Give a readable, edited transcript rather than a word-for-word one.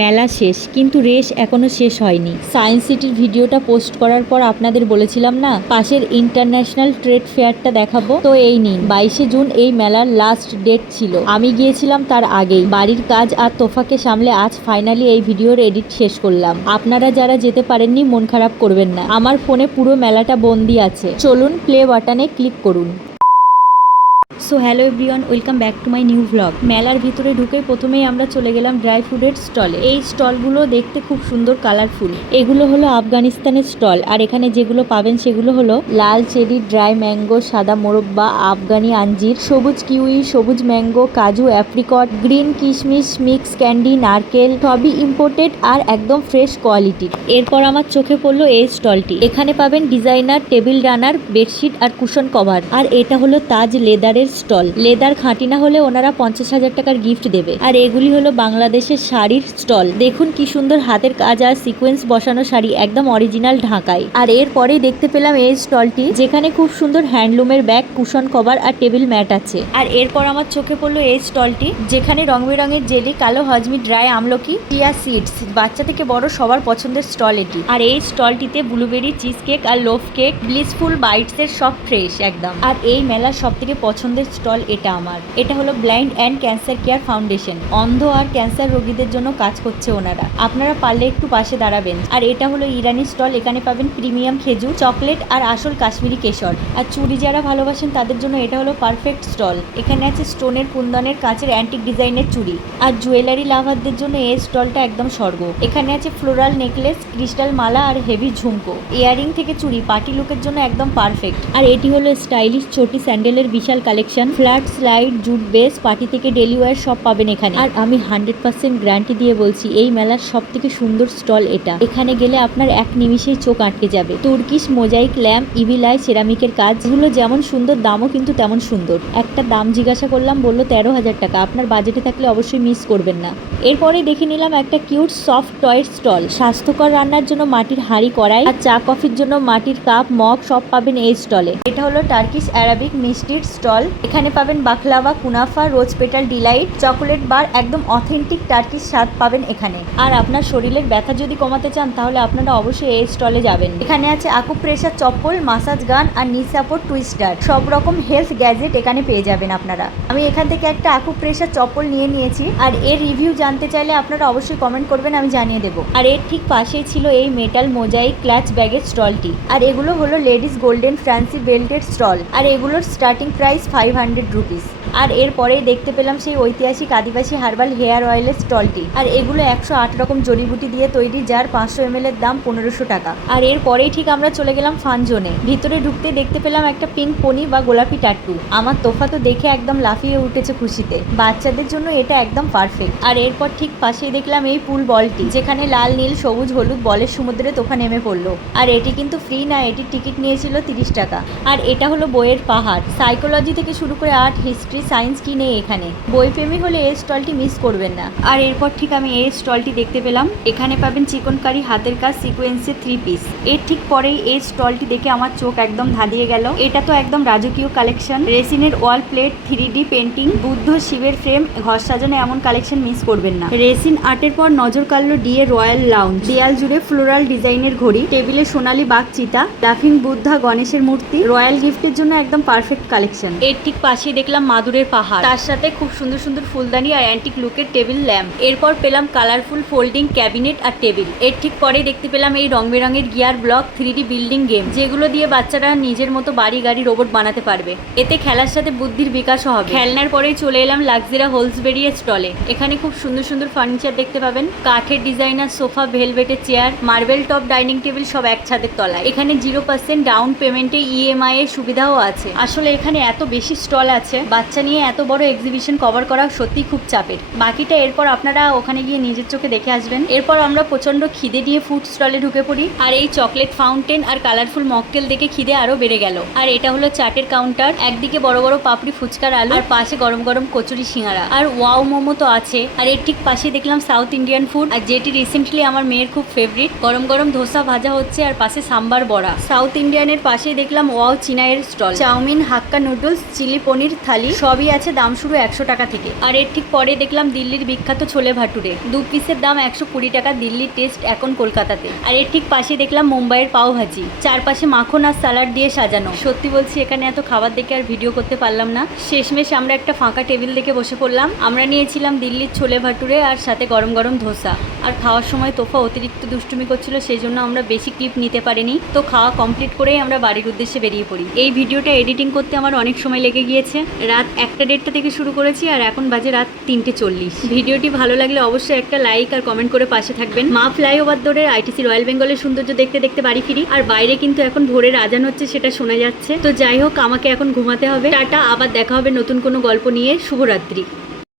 মেলা শেষ, কিন্তু রেশ এখনো শেষ হয়নি। সায়েন্স সিটির ভিডিওটা পোস্ট করার পর আপনাদের বলেছিলাম না পাশের ইন্টারন্যাশনাল ট্রেড ফেয়ারটা দেখাবো, তো এই নিন 22শে জুন এই মেলার লাস্ট ডেট ছিল। আমি গিয়েছিলাম তার আগেই। বাড়ির কাজ আর তোফাকে সামলে আজ ফাইনালি এই ভিডিওর এডিট শেষ করলাম। আপনারা যারা যেতে পারেননি মন খারাপ করবেন না, আমার ফোনে পুরো মেলাটা বন্দি আছে। চলুন প্লে বাটনে ক্লিক করুন। So hello everyone, welcome back to my new vlog. মেলার ভিতরে ঢুকে প্রথমেই আমরা চলে গেলাম ড্রাই ফ্রুটের স্টলে। এই স্টলগুলো দেখতে খুব সুন্দর, কালারফুল। এগুলো হলো আফগানিস্তানের স্টল, আর এখানে যেগুলো পাবেন সেগুলো হলো লাল চেরি, ড্রাই ম্যাঙ্গো, সাদা মোরব্বা, আফগানি আঞ্জির, সবুজ কিউই, সবুজ ম্যাঙ্গো, কাজু, অ্যাপ্রিকট, গ্রিন কিশমিশ, মিক্স ক্যান্ডি, নারকেল, সবই ইম্পোর্টেড আর একদম ফ্রেশ কোয়ালিটির। এরপর আমার চোখে পড়লো এই স্টলটি। এখানে পাবেন ডিজাইনার টেবিল রানার, বেডশিট আর কুশন কভার। আর এটা হলো তাজ লেদারের স্টল। লেদার খাঁটি না হলে ওনারা 50,000 টাকার গিফট দেবে। আর এগুলি হলো বাংলাদেশের শাড়ির স্টল। দেখুন কি সুন্দর হাতের কাজ আর সিকোয়েন্স বসানো শাড়ি, একদম অরিজিনাল ঢাকাই। আর এরপরেই দেখতে পেলাম এই স্টলটি, যেখানে খুব সুন্দর হ্যান্ডলুমের ব্যাগ, কুশন কভার আর টেবিল ম্যাট আছে। আর এরপর আমার চোখে পড়লো এই স্টলটি, যেখানে রং বেরঙের জেলি, কালো হজমি, ড্রাই আমলকি, চিয়া সিডস, বাচ্চা থেকে বড় সবার পছন্দের স্টল এটি। আর এই স্টলটিতে ব্লুবেরি, চিজ কেক আর লোফ কেক, ব্লিসফুল বাইটস এর সব ফ্রেশ একদম। আর এই মেলার সব থেকে পছন্দের স্টল এটা আমার। এটা হলো blind and cancer care foundation. অন্ধ আর ক্যান্সার রোগীদের জন্য কাজ করছে ওনারা। আপনারা পারলে একটু পাশে দাঁড়াবেন। আর এটা হলো ইরানি স্টল। এখানে পাবেন প্রিমিয়াম খেজুর, চকলেট আর আসল কাশ্মীরি কেশর। আর চুড়ি যারা ভালোবাসেন তাদের জন্য এটা হলো পারফেক্ট স্টল। এখানে আছে স্টোনের, কুন্দনের, কাচের অ্যান্টিক ডিজাইনের চুড়ি। আর জুয়েলারি লাভারদের জন্য এই স্টলটা একদম স্বর্গ। এখানে আছে ফ্লোরাল নেকলেস, ক্রিস্টাল মালা আর হেভি ঝুমকো। ইয়ারিং থেকে চুড়ি, পার্টি লুকের জন্য একদম পারফেক্ট। আর এটি হলো স্টাইলিশ চটি স্যান্ডেলের বিশাল collection. Flat, slide, jute base, party থেকে ডেলি ওয়্যার সব পাবেন এখানে। আর আমি 100% গ্যারান্টি দিয়ে বলছি এই মেলার সব থেকে সুন্দর স্টল এটা। এখানে গেলে আপনার এক নিমিষেই চোখ আটকে যাবে। তুর্কিশ মোজাইক ল্যাম্প, ইভিলাই সেরামিকের কাজ, এগুলো যেমন সুন্দর দামও কিন্তু তেমন সুন্দর। একটা দাম জিজ্ঞাসা করলাম, বললো 13,000 টাকা। আপনার বাজেটে থাকলে অবশ্যই মিস করবেন না। এরপরে দেখে নিলাম একটা কিউট সফট টয়ের স্টল। স্বাস্থ্যকর রান্নার জন্য মাটির হাঁড়ি, কড়াই আর চা কফির জন্য মাটির কাপ, মগ সব পাবেন এই স্টলে। এটা হলো টার্কিশ অ্যারাবিক মিষ্টির স্টল। এখানে পাবেন বাকলাওয়া, কুনাফা, রোজ পেটাল ডিলাইট, চকোলেট বার, একদম অথেন্টিক টার্কিশ স্বাদ পাবেন এখানে। আর আপনার শরীরের ব্যথা যদি কমাতে চান তাহলে আপনারা অবশ্যই এই স্টলে যাবেন। এখানে আছে আকুপ্রেশার চপ্পল, মাসাজ গান আর নি সাপোর্ট টুইস্টার, সব রকম হেলথ গ্যাজেট এখানে পেয়ে যাবেন আপনারা। আমি এখান থেকে একটা আকুপ্রেশার চপ্পল নিয়ে নিয়েছি। আর এর রিভিউ জানতে চাইলে আপনারা অবশ্যই কমেন্ট করবেন, আমি জানিয়ে দেবো। আর এর ঠিক পাশেই ছিল এই মেটাল মোজাইক ক্লাচ ব্যাগের স্টলটি। আর এগুলো হলো লেডিস গোল্ডেন ফ্যান্সি বেল্টের স্টল। আর এগুলোর স্টার্টিং প্রাইস 500 রুপিস। আর এরপরেই দেখতে পেলাম সেই ঐতিহাসিক আদিবাসী হার্বাল হেয়ার অয়েলের স্টলটি। আর এগুলো 108 রকম জড়িবুটি দিয়ে তৈরি, যার 500 ml এর দাম 1500 টাকা। আর এরপরেই ঠিক আমরা চলে গেলাম ফান জোনে। ভিতরে ঢুকতে দেখতে পেলাম একটা পিঙ্ক পনি বা গোলাপি টাট্টু। আমার তোফা তো দেখে একদম লাফিয়ে উঠেছে খুশিতে। বাচ্চাদের জন্য এটা একদম পারফেক্ট। আর এরপর ঠিক পাশেই দেখলাম এই পুল বলটি, যেখানে লাল, নীল, সবুজ, হলুদ বলের সমুদ্রে তোফা নেমে পড়লো। আর এটি কিন্তু ফ্রি না, এটির টিকিট নিয়েছিল 30 টাকা। আর এটা হলো বইয়ের পাহাড়। সাইকোলজি থেকে শুরু করে আর্ট, হিস্ট্রি, সায়েন্স কি নেই এখানে। বই প্রেমী হলে এই স্টলটি মিস করবেন না। আর এরপর ঠিক আমি এই স্টলটি দেখতে পেলাম। এখানে পাবেন চিকন কারি, হাতের কাজ, সিকোয়েন্সের 3 পিস। এর ঠিক পরেই এই স্টলটি দেখে আমার চোখ একদম ধাঁধিয়ে গেল। এটা তো একদম রাজকীয় কালেকশন। রেসিনের ওয়াল প্লেট, 3D পেন্টিং, বুদ্ধ, শিবের ফ্রেম, ঘর সাজানো, এমন কালেকশন মিস করবেন না। রেসিন আর্টের পর নজর কাড়লো ডিএ রয়্যাল লাউঞ্জ। দেয়াল জুড়ে ফ্লোরাল ডিজাইনের ঘড়ি, টেবিলে সোনালী বাঘ চিতা, লাফিং বুদ্ধা, গণেশের মূর্তি, রয়্যাল গিফটের জন্য একদম পারফেক্ট কালেকশন। এর ঠিক পাশে দেখলাম মাদুরের পাহাড়, তার সাথে খুব সুন্দর সুন্দর ফুলদানি আর অ্যান্টিক লুকের টেবিল ল্যাম্প। এরপর পেলাম কালারফুল ফোল্ডিং ক্যাবিনেট আর টেবিল। এর ঠিক পরে দেখতে পেলাম এই রং বেরঙের gear block 3D building game, যেগুলো দিয়ে বাচ্চারা নিজের মতো বাড়ি, গাড়ি, রোবট বানাতে পারবে। এতে খেলার সাথে বুদ্ধির বিকাশও হবে। খেলনার পরেই চলে এলাম লাক্সিরা হোলসবেরি স্টলে। এখানে খুব সুন্দর সুন্দর ফার্নিচার দেখতে পাবেন। কাঠের ডিজাইনার সোফা, ভেলভেটের chair, marble top dining table, সব এক ছাদের তলায়। এখানে 0% ডাউন পেমেন্টে EMI এর সুবিধাও আছে। আসলে এখানে এত বেশি স্টল আছে, বাচ্চা নিয়ে এত বড় এক্সিবিশন কভার করা সত্যি খুব চাপের। বাকিটা এরপর আপনারা ওখানে গিয়ে নিজের চোখে দেখে আসবেন। এরপর আমরা প্রচন্ড খিদে নিয়ে ফুড স্টলে ঢুকে পড়ি। আর এই চকলেট ফাউন্টেন আর কালারফুল মকটেল দেখে খিদে আরো বেড়ে গেল। আর এটা হলো চাটের কাউন্টার। একদিকে বড় বড় পাপড়ি, ফুচকার আলু, আর পাশে গরম গরম কচুরি, সিঙ্গারা আর ওয়াও মোমো তো আছে। আর এর ঠিক পাশে দেখলাম সাউথ ইন্ডিয়ান ফুড, আর যেটি রিসেন্টলি আমার মেয়ের খুব ফেভারিট। গরম গরম ধোসা ভাজা হচ্ছে, আর পাশে সাম্বার বড়া। সাউথ ইন্ডিয়ানের পাশে দেখলাম ওয়াও চিনাইয়ের স্টল, চাউমিন, হাক্কা নুডলস, চিলি চিলি পনির থালি সবই আছে, দাম শুরু 100 টাকা থেকে। আর এর ঠিক পরে দেখলাম দিল্লির বিখ্যাত ছোলে ভাটুরে, 2 পিসের দাম 120 টাকা। দিল্লির টেস্ট এখন কলকাতাতে। আর এর ঠিক পাশে দেখলাম মুম্বাইয়ের পাও ভাজি, চারপাশে মাখন আর স্যালাড দিয়ে সাজানো। সত্যি বলছি এখানে এত খাবার দেখে আর ভিডিও করতে পারলাম না। শেষমেশ আমরা একটা ফাঁকা টেবিল দেখে বসে পড়লাম। আমরা নিয়েছিলাম দিল্লির ছোলে ভাটুরে আর সাথে গরম গরম ধোসা। আর খাওয়ার সময় তোফা অতিরিক্ত দুষ্টুমি করছিল, সেই জন্য আমরা বেশি ক্লিপ নিতে পারিনি। তো খাওয়া কমপ্লিট করেই আমরা বাড়ির উদ্দেশ্যে বেরিয়ে পড়ি। এই ভিডিওটা এডিটিং করতে আমার অনেক সময় লেগে গিয়েছে। রাত 1টা-1:30 থেকে শুরু করেছি আর এখন বাজে রাত 3:40। ভিডিওটি ভালো লাগলে অবশ্যই একটা লাইক আর কমেন্ট করে পাশে থাকবেন। মা ফ্লাইওভার ধরে আইটিসি রয়্যাল বেঙ্গলের সৌন্দর্য দেখতে দেখতে বাড়ি ফিরি। আর বাইরে কিন্তু এখন ভোরের আজান হচ্ছে, সেটা শোনা যাচ্ছে। তো যাই হোক, আমাকে এখন ঘুমাতে হবে। টাটা, আবার দেখা হবে নতুন কোনো গল্প নিয়ে। শুভরাত্রি।